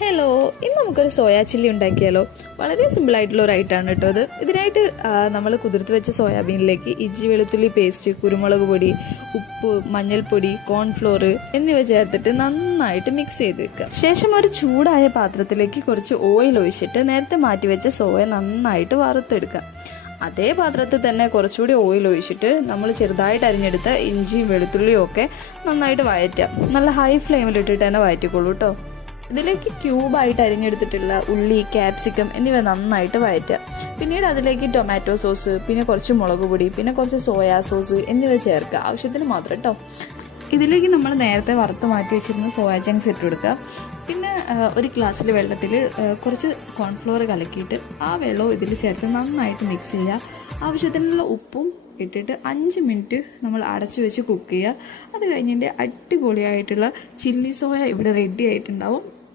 Hello, ഇന്ന് നമുക്കൊരു soya chilli ഉണ്ടാക്കിയാലോ. വളരെ സിമ്പിളായിട്ടുള്ള ഒരു ഐറ്റമാണ് കേട്ടോ അത്. ഇതിനായിട്ട് നമ്മൾ കുതിർത്ത് വെച്ച സോയാബീനിലേക്ക് ഇഞ്ചി വെളുത്തുള്ളി പേസ്റ്റ്, കുരുമുളക് പൊടി, ഉപ്പ്, മഞ്ഞൾപ്പൊടി, കോൺഫ്ലോർ എന്നിവ ചേർത്തിട്ട് നന്നായിട്ട് മിക്സ് ചെയ്ത് വെക്കുക. ശേഷം ഒരു ചൂടായ പാത്രത്തിലേക്ക് കുറച്ച് ഓയിൽ ഒഴിച്ചിട്ട് നേരത്തെ മാറ്റി വെച്ച സോയ നന്നായിട്ട് വറുത്തെടുക്കുക. അതേ പാത്രത്തിൽ തന്നെ കുറച്ചുകൂടി ഓയിൽ ഒഴിച്ചിട്ട് നമ്മൾ ചെറുതായിട്ട് അരിഞ്ഞെടുത്ത ഇഞ്ചിയും വെളുത്തുള്ളിയും ഒക്കെ നന്നായിട്ട് വഴറ്റുക. നല്ല ഹൈ ഫ്ലെയിമിലിട്ടിട്ട് തന്നെ വഴറ്റിക്കോളൂ കേട്ടോ. ഇതിലേക്ക് ക്യൂബായിട്ട് അരിഞ്ഞെടുത്തിട്ടുള്ള ഉള്ളി, ക്യാപ്സിക്കം എന്നിവ നന്നായിട്ട് വഴറ്റുക. പിന്നീട് അതിലേക്ക് ടൊമാറ്റോ സോസ്, പിന്നെ കുറച്ച് മുളക് പൊടി, പിന്നെ കുറച്ച് സോയാ സോസ് എന്നിവ ചേർക്കുക. ആവശ്യത്തിന് മാത്രം കേട്ടോ. ഇതിലേക്ക് നമ്മൾ നേരത്തെ വറുത്ത് മാറ്റി വെച്ചിരുന്ന സോയ ചങ്ക്സ് ഇട്ട് കൊടുക്കുക. പിന്നെ ഒരു ഗ്ലാസ്സിൽ വെള്ളത്തിൽ കുറച്ച് കോൺഫ്ലോർ കലക്കിയിട്ട് ആ വെള്ളവും ഇതിൽ ചേർത്ത് നന്നായിട്ട് മിക്സ് ചെയ്യുക. ആവശ്യത്തിനുള്ള ഉപ്പും ഇട്ടിട്ട് 5 മിനിറ്റ് നമ്മൾ അടച്ചു വെച്ച് കുക്ക് ചെയ്യുക. അത് കഴിഞ്ഞിട്ട് അടിപൊളിയായിട്ടുള്ള ചില്ലി സോയ ഇവിടെ റെഡി ആയിട്ടുണ്ടാവും.